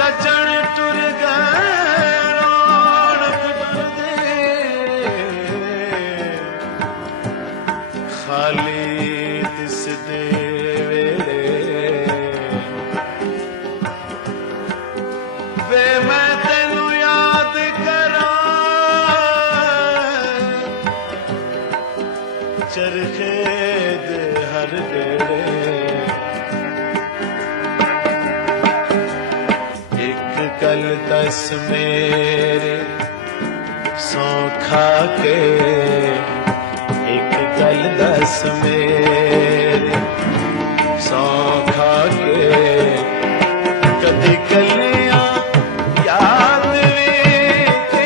सजन टुर गए रौनक दे खाली दिस दे वेले वे मैं तेनू याद करा चरखे दे हर डेड़े कल दस मेरे सौ खा के एक कल दस मेरे सौ खा के कदी कलियां याद एक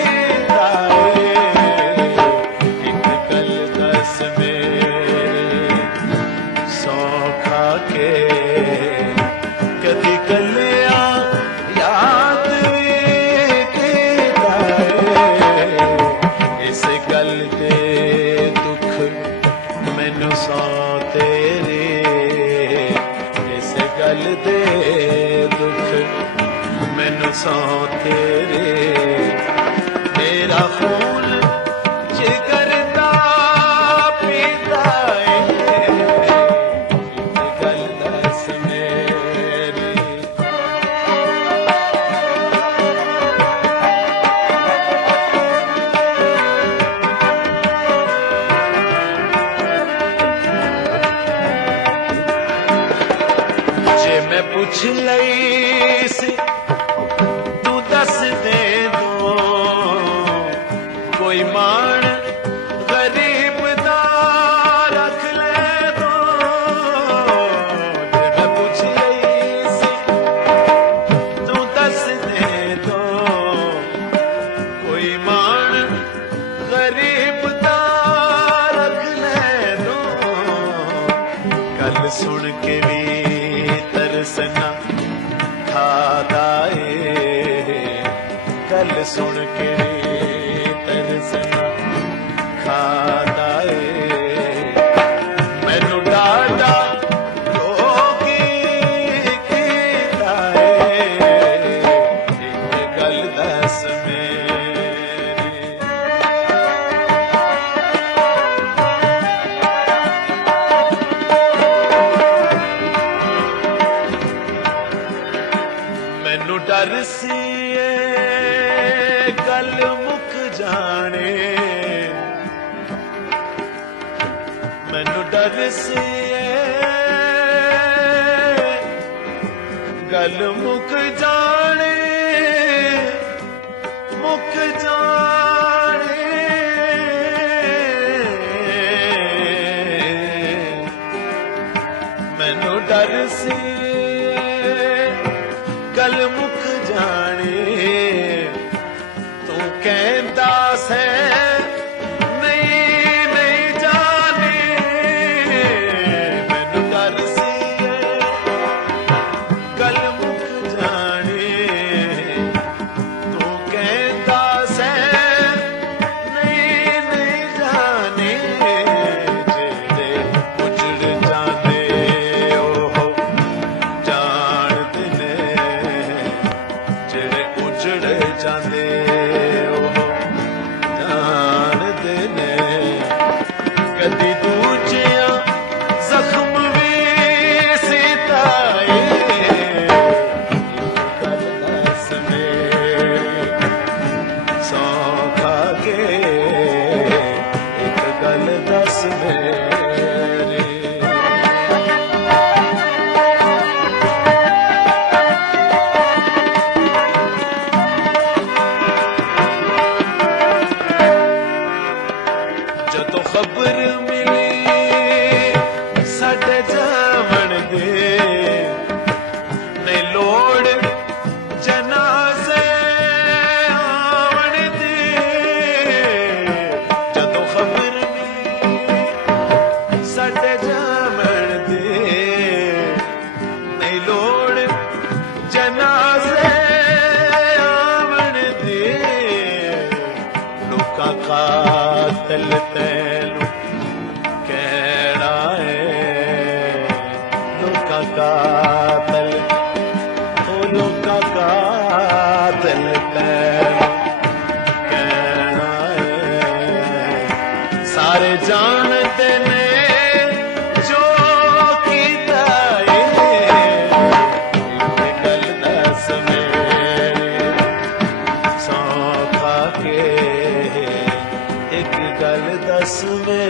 कल दस मेरे सौ खा के कदी कलियां सौ तेरे मेरा खून जिगर दा पीता गल दस मेरी जे मैं पूछ लई सी दस दे दो कोई मान गरीब दा रख ले दो जे मैं पूछ लई सी तू दस दे दो कोई मान गरीब दा रख ले दो गल सुन के भी तरसना खादाए गल सुन के तरसना खादाए मैनू डाटा लोगी कीता एक गल दस मेरी मैनू डर सी गल मुक जाने मैनू डर सी गल मुक जाने मैनू डर सी गल मुक जाने कहता से नहीं नहीं जाने मैनू डर सी गल मुक जाने तू कहता से नहीं नहीं जाने जेड़े उजड़ जाते ओहो जानते ने जेड़े उजड़ जाते कदी दूजिया जख्म भी सीताए गल दस मेरे सौ खा के एक गल दस मेरे ਤਿਨ ਤੈਨੂੰ ਕਹਿਣਾ ਏ। ਸਾਰੇ ਜਾਣਦੇ ਨੇ ਜੋ ਕੀਤਾ ਏ, ਇੱਕ ਗੱਲ ਦੱਸ ਮੇਰੇ ਸੌਂ ਖਾ ਕੇ, ਇੱਕ ਗੱਲ ਦੱਸ ਮੇਰੇ